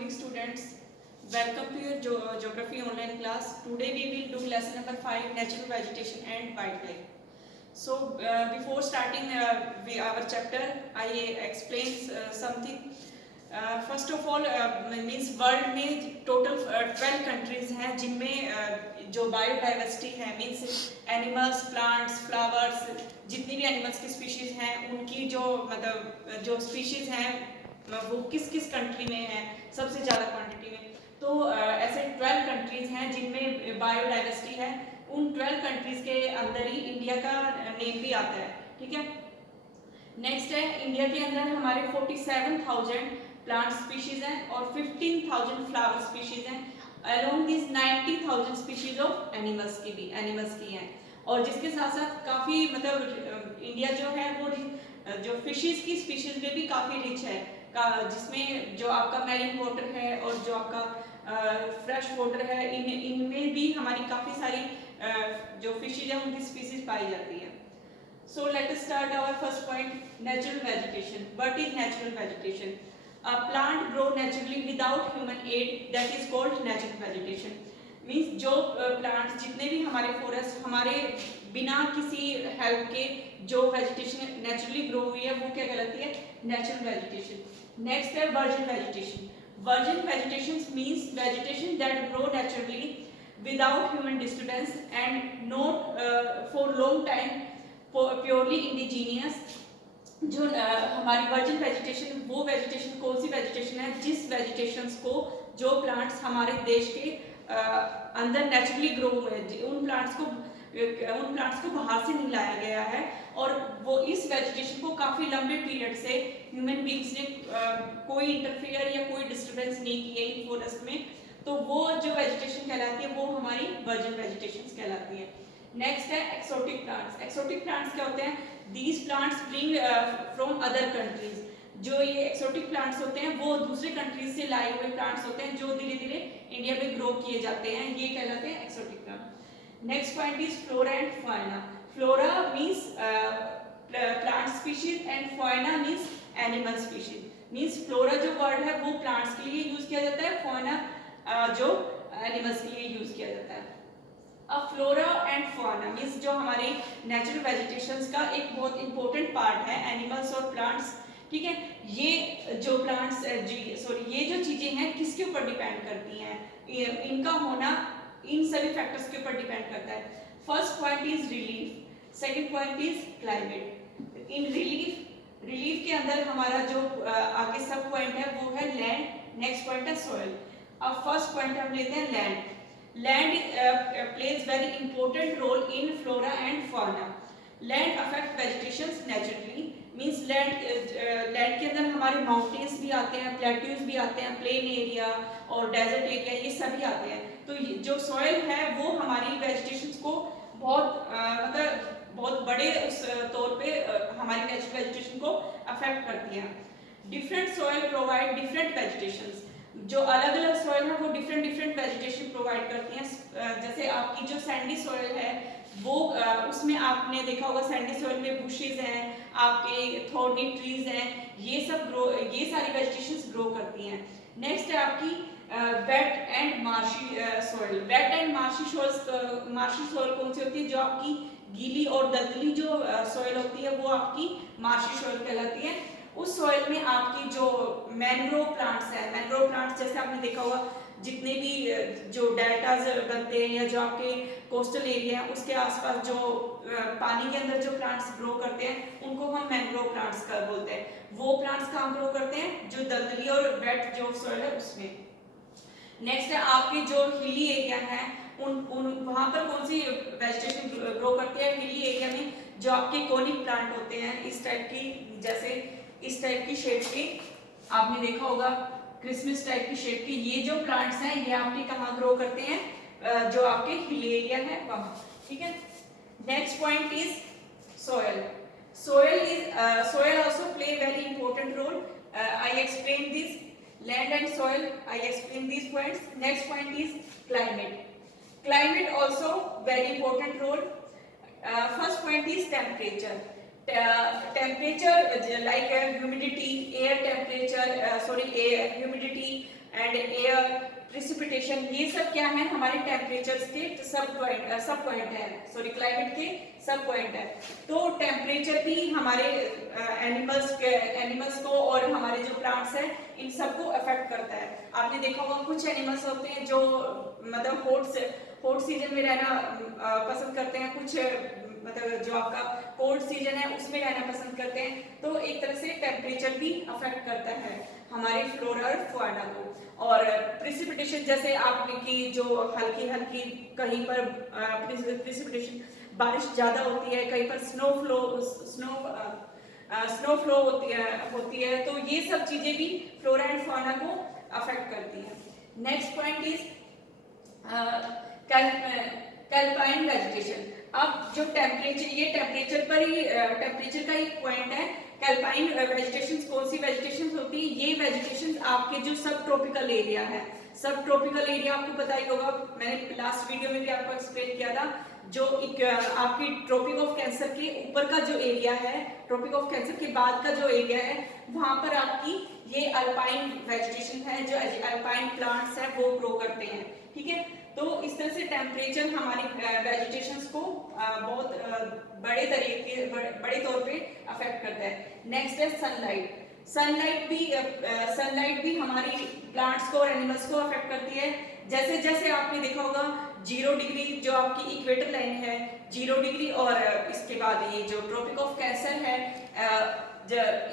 morning students. Welcome to your geography online class. Today we will do lesson number 5, natural vegetation and wildlife. So before starting our chapter, I explain something. First of all means world में total 12 countries हैं जिनमें जो biodiversity है means animals, plants, flowers, जितनी भी animals की species हैं उनकी जो मतलब जो स्पीशीज हैं वो किस किस कंट्री में है सबसे ज़्यादा क्वांटिटी में। तो ऐसे 12 कंट्रीज हैं जिनमें बायोडाइवर्सिटी है। उन 12 कंट्रीज के अंदर ही इंडिया का नेम भी आता है, ठीक है। नेक्स्ट है इंडिया के अंदर हमारे 47,000 प्लांट स्पीशीज हैं और 15,000 फ्लावर स्पीशीज हैं। Along this 90,000 species of animals की हैं। और जिसके साथ साथ काफ़ी मतलब इंडिया जो है वो जो फिशेस की स्पीशीज में भी काफ़ी रिच है, जिसमें जो आपका मैरीन वाटर है और जो आपका फ्रेश वाटर है इनमें भी हमारी काफ़ी सारी जो फिशेज है उनकी स्पीशीज पाई जाती है। So let us start our first point, natural vegetation. What is natural vegetation? A plant grow naturally without human aid, that is called natural vegetation. Means जो plants जितने भी हमारे forest हमारे बिना किसी help के जो vegetation naturally grow हुई है वो क्या कहलाती है? Natural vegetation. Next है virgin vegetation. Virgin vegetation means vegetation that grow naturally without human disturbance and not for long time purely indigenous. जो हमारी वर्जिन वेजिटेशन, वो वेजिटेशन कौन सी वेजिटेशन है जिस वेजिटेशंस को जो प्लांट्स हमारे देश के अंदर नेचुरली ग्रो हुए, उन प्लांट्स को बाहर से नहीं लाया गया है और वो इस वेजिटेशन को काफ़ी लंबे पीरियड से ह्यूमन बींग्स ने कोई इंटरफियर या कोई डिस्टर्बेंस नहीं की है इन फॉरेस्ट में, तो वो जो वेजिटेशन कहलाती है वो हमारी वर्जिन वेजिटेशन कहलाती है। नेक्स्ट है एक्सोटिक प्लांट्स। एक्सोटिक प्लांट्स क्या होते हैं? These plants bring from other countries. जो ये एक्सोटिक प्लांट्स होते हैं वो दूसरे कंट्रीज से लाए हुए प्लांट्स होते हैं जो धीरे धीरे इंडिया में ग्रो किए जाते हैं, ये कहलाते हैं exotic plant. Next point is flora and fauna. Flora means plant species and fauna means animal species. Means flora जो वर्ड है वो प्लांट्स के लिए यूज किया जाता है, फाइना जो एनिमल्स के लिए यूज किया जाता है। फ्लोरा एंड फॉना मीन्स जो हमारे नेचुरल वेजिटेशंस का एक बहुत इंपॉर्टेंट पार्ट है, एनिमल्स और प्लांट्स, ठीक है। ये जो प्लांट्स ये जो चीजें हैं किसके ऊपर डिपेंड करती हैं? इनका होना इन सभी फैक्टर्स के ऊपर डिपेंड करता है। First point is relief, second point is climate. In relief के अंदर हमारा जो आगे सब पॉइंट है वो है लैंड, नेक्स्ट पॉइंट है सॉइल। अब फर्स्ट पॉइंट हम लेते हैं land. Land plays very important role in flora and fauna. Land affect vegetations naturally. Means land के अंदर हमारे mountains भी आते हैं, plateaus भी आते हैं, plain area और desert area ये सभी आते हैं। तो जो soil है वो हमारी vegetations को मतलब बहुत बड़े उस तौर पे हमारी natural vegetation को affect करती है। Different soil provide different vegetations. जो अलग अलग सॉइल है वो डिफरेंट वेजिटेशन प्रोवाइड करती हैं। जैसे आपकी जो सैंडी सॉइल है वो उसमें आपने देखा होगा सैंडी सॉइल में बुशेस हैं, आपके थॉर्नी ट्रीज हैं, ये सारी वेजिटेशंस ग्रो करती हैं। नेक्स्ट है आपकी wet and marshy soil. Wet and marshy soil कौन सी होती है? जो आपकी गीली और दलदली जो सॉइल होती है वो आपकी मार्शी सॉइल कहलाती है। उस सॉइल में आपकी जो मैंग्रोव प्लांट्स हैं, मैंग्रोव प्लांट्स जैसे आपने देखा होगा जितने भी जो डेल्टाज बनते हैं या जो आपके कोस्टल एरिया है उसके आसपास जो पानी के अंदर जो प्लांट्स ग्रो करते हैं उनको हम मैंग्रोव प्लांट्स का बोलते हैं। वो प्लांट्स कहाँ ग्रो करते हैं? जो दलदली और वेट जो सॉइल है उसमें। नेक्स्ट है आपके जो हिली एरिया है वहां पर कौन सी वेजिटेशन ग्रो करती है? हिली एरिया में जो आपके कोनिक प्लांट होते हैं इस टाइप की, जैसे इस टाइप की शेप के आपने देखा होगा क्रिसमस टाइप की शेप के ये जो प्लांट्स हैं ये आपके कहाँ ग्रो करते हैं? जो आपके हिल एरिया है वहां, ठीक है। Next point is soil. Soil also play very important role. I explain this land and soil, I explain this points. Next point is climate. Climate also very important role. First point is temperature. temperature like humidity, humidity, and air, precipitation, ये सब क्या है हमारे temperatures के सब point है, sorry climate के सब पॉइंट है। तो टेम्परेचर भी हमारे एनिमल्स को और हमारे जो प्लांट्स हैं इन सबको अफेक्ट करता है। आपने देखा होगा कुछ एनिमल्स होते हैं जो मतलब हॉट सीजन में रहना पसंद करते हैं, कुछ मतलब जो आपका कोल्ड सीजन है उसमें रहना पसंद करते हैं। तो एक तरह से टेम्परेचर भी अफेक्ट करता है हमारे फ्लोरा और फौना को। और प्रिसिपिटेशन जैसे आपने की जो हल्की हल्की कहीं पर प्रिसिपिटेशन बारिश ज्यादा होती है, कहीं पर स्नो फ्लो होती है, तो ये सब चीजें भी फ्लोरा एंड फौना को अफेक्ट करती है। Next point is alpine vegetation. अब जो टेम्परेचर, ये टेम्परेचर का एक पॉइंट है। कैल्पाइन वेजिटेशन कौन सी वेजिटेशन होती है? ये वेजिटेशन आपके जो सब ट्रॉपिकल एरिया है, सब ट्रॉपिकल एरिया आपको पता ही होगा, मैंने लास्ट वीडियो में भी आपको एक्सप्लेन किया था। जो एक आपकी ट्रॉपिक ऑफ कैंसर के ऊपर का जो एरिया है, ट्रॉपिक ऑफ कैंसर के बाद का जो एरिया है, वहां पर आपकी ये अल्पाइन वेजिटेशन है, जो अल्पाइन प्लांट्स है वो ग्रो करते हैं। ठीक है, तो इस तरह से टेम्परेचर हमारी वेजिटेशंस को बहुत बड़े तौर पे अफेक्ट करता है। नेक्स्ट है सनलाइट। सनलाइट भी हमारी प्लांट्स को और एनिमल्स को अफेक्ट करती है। जैसे जैसे आपने देखा होगा 0 डिग्री जो आपकी इक्वेटर लाइन है, 0 डिग्री और इसके बाद ये जो ट्रॉपिक ऑफ कैंसर है,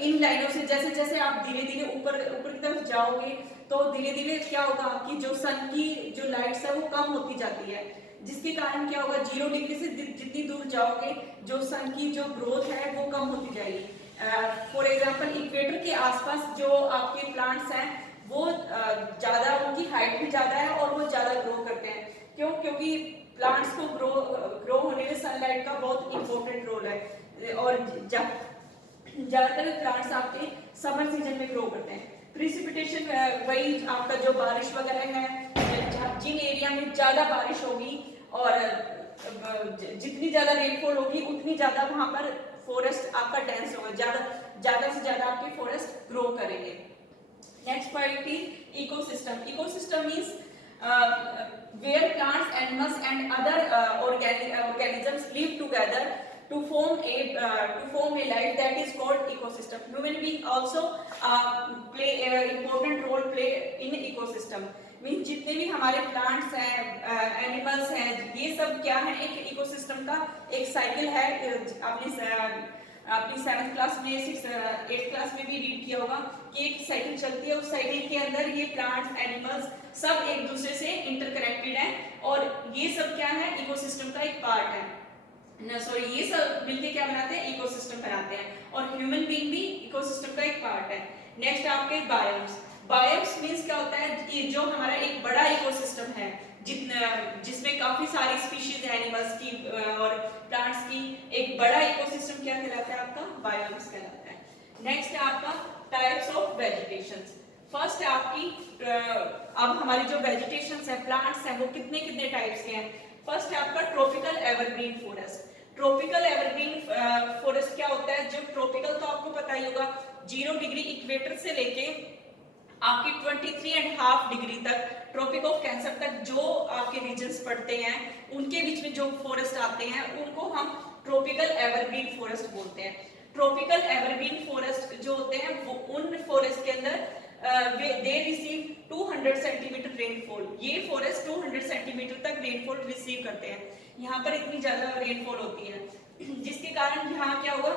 इन लाइनों से जैसे जैसे आप धीरे धीरे ऊपर की तरफ जाओगे तो धीरे धीरे क्या होगा, आपकी जो सन की जो लाइट्स है वो कम होती जाती है, जिसके कारण क्या होगा 0 डिग्री से जितनी दूर जाओगे जो सन की जो ग्रोथ है वो कम होती जाएगी। फॉर एग्जांपल इक्वेटर के आसपास जो आपके प्लांट्स हैं वो ज्यादा, उनकी हाइट भी ज्यादा है और वो ज्यादा ग्रो करते हैं। क्यों? क्योंकि प्लांट्स को ग्रो होने में सनलाइट का बहुत इंपॉर्टेंट रोल है और ज्यादातर प्लांट्स आपके समर सीजन में ग्रो करते हैं। प्रिसिपिटेशन वही आपका जो बारिश वगैरह है, जिन एरिया में ज्यादा बारिश होगी और जितनी ज्यादा रेनफॉल होगी उतनी ज्यादा वहां पर फॉरेस्ट आपका डेंस होगा, ज्यादा से ज्यादा आपके फॉरेस्ट ग्रो करेंगे। Next point is ecosystem. Ecosystem means where plants, animals and other organisms live together to form a life that is called ecosystem. Human being also play important role play in ecosystem. Mean जितने भी हमारे plants हैं, animals हैं, ये सब क्या है, एक इकोसिस्टम का एक साइकिल है। आपने 7th क्लास में 8th क्लास में भी रीड किया होगा कि एक साइकिल चलती है, उस साइकिल के अंदर ये प्लांट्स, एनिमल्स सब एक दूसरे से इंटरकनेक्टेड हैं और ये सब क्या है, इकोसिस्टम का एक पार्ट है। सॉरी, ये सब मिलके क्या बनाते हैं, इकोसिस्टम बनाते हैं और ह्यूमन बीइंग भी इकोसिस्टम का एक पार्ट है। नेक्स्ट आपके बायोम्स। बायोम्स मींस क्या होता है कि जो हमारा एक बड़ा इकोसिस्टम है जिसमें काफी सारी स्पीशीज है एनिमल्स की और प्लांट्स की, एक बड़ा इकोसिस्टम क्या कहलाता है, आपका बायोम्स कहलाता है। नेक्स्ट है आपका टाइप्स ऑफ वेजिटेशंस। फर्स्ट है आपकी अब हमारी जो वेजिटेशंस है, प्लांट्स हैं, वो कितने कितने टाइप्स के हैं। फर्स्ट है आपका tropical evergreen forest. Tropical evergreen forest क्या होता है, जो ट्रॉपिकल तो आपको पता ही होगा 0 डिग्री इक्वेटर से लेके आपके 23.5 डिग्री तक ट्रॉपिक ऑफ कैंसर तक जो आपके रीजन्स पड़ते हैं उनके बीच में जो फॉरेस्ट आते हैं उनको हम ट्रॉपिकल एवरग्रीन फॉरेस्ट बोलते हैं। ट्रॉपिकल एवरग्रीन फॉरेस्ट जो होते हैं वो उन फॉरेस्ट के अंदर दे रिसीव 200 सेंटीमीटर रेनफॉल। ये फॉरेस्ट 200 सेंटीमीटर तक रेनफॉल रिसीव करते हैं। यहाँ पर इतनी ज्यादा रेनफॉल होती है जिसके कारण यहाँ क्या होगा,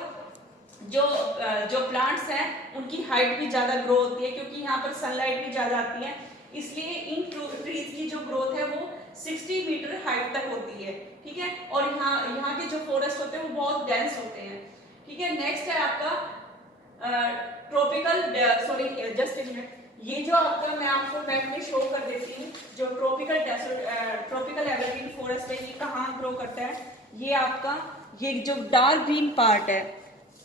जो प्लांट्स हैं उनकी हाइट भी ज्यादा ग्रो होती है क्योंकि यहाँ पर सनलाइट भी ज्यादा आती है, इसलिए इन ट्रीज की जो ग्रोथ है वो 60 मीटर हाइट तक होती है। ठीक है, और यहाँ के जो फॉरेस्ट होते हैं वो बहुत डेंस होते हैं। ठीक है, नेक्स्ट है आपका ट्रॉपिकल, सॉरी जस्ट एक मिनट, ये जो आपका मैं आपको मैप में शो कर देती हूँ, जो ट्रॉपिकल एवरग्रीन फॉरेस्ट है ये कहाँ ग्रो करता है। ये आपका ये जो डार्क ग्रीन पार्ट है,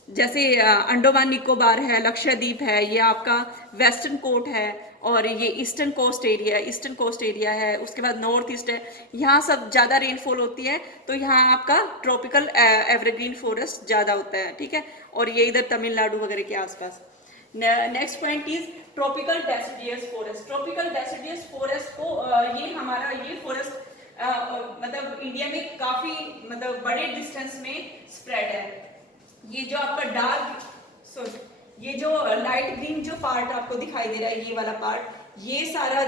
जैसे अंडमान निकोबार है, लक्षद्वीप है, ये आपका वेस्टर्न कोस्ट है और ये ईस्टर्न कोस्ट एरिया है, उसके बाद नॉर्थ ईस्ट है, यहाँ सब ज़्यादा रेनफॉल होती है तो यहाँ आपका ट्रॉपिकल एवरग्रीन फॉरेस्ट ज़्यादा होता है। ठीक है, और ये इधर तमिलनाडु वगैरह के आसपास। Next point is tropical deciduous forest. Tropical deciduous forest को ये हमारा ये फॉरेस्ट मतलब इंडिया में काफी मतलब बड़े डिस्टेंस में स्प्रेड है। ये जो आपका डार्क सॉरी ये जो लाइट ग्रीन जो पार्ट आपको दिखाई दे रहा है, ये वाला पार्ट, ये सारा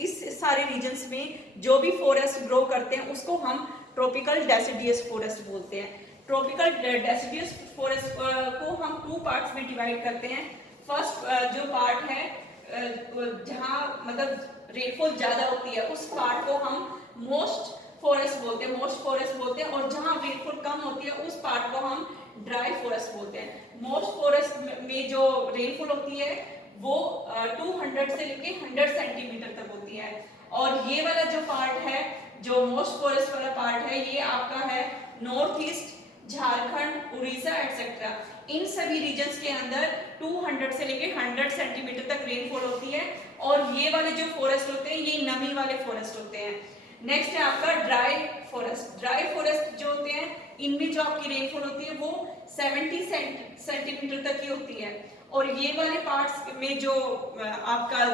इस सारे रीजन्स में जो भी फॉरेस्ट ग्रो करते हैं उसको हम ट्रॉपिकल डेसिडियस फॉरेस्ट बोलते हैं। ट्रॉपिकल डेसिडियस फॉरेस्ट को हम टू पार्ट्स में डिवाइड करते हैं। फर्स्ट जो पार्ट है जहाँ मतलब रेनफॉल ज्यादा होती है उस पार्ट को हम मोस्ट फॉरेस्ट बोलते हैं, मोस्ट फॉरेस्ट बोलते हैं, और जहाँ रेनफॉल कम होती है उस पार्ट को हम ड्राई फॉरेस्ट बोलते हैं। मोस्ट फॉरेस्ट में जो रेनफॉल होती है वो 200 से लेके 100 सेंटीमीटर तक होती है, और ये वाला जो पार्ट है जो मोस्ट फॉरेस्ट वाला पार्ट है ये आपका है north east, Jharkhand, Orissa etcetera. इन सभी रीजन्स के अंदर 200 से लेके 100 सेंटीमीटर तक रेनफॉल होती है, और ये वाले जो फॉरेस्ट होते हैं ये नमी वाले फॉरेस्ट होते हैं। नेक्स्ट है आपका ड्राई फॉरेस्ट। ड्राई फॉरेस्ट जो होते हैं इनमें जो आपकी रेनफॉल होती है वो 70 सेंटीमीटर तक की होती है, और ये वाले पार्ट्स में जो आपका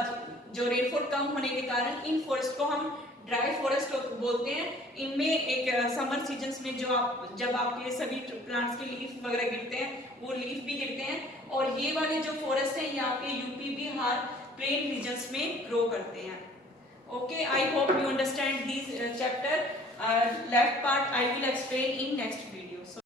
जो रेनफॉल कम होने के कारण इन फॉरेस्ट को हम ड्राई फॉरेस्ट बोलते हैं। इनमें एक समर सीजन्स में जब आपके सभी प्लांट्स के लीफ वगैरह गिरते हैं वो लीफ भी गिरते हैं, और ये वाले जो फॉरेस्ट हैं ये आपके यूपी, बिहार, प्लेन रीजन्स में ग्रो करते हैं। Okay, I hope you understand this chapter. Left part I will explain in next video.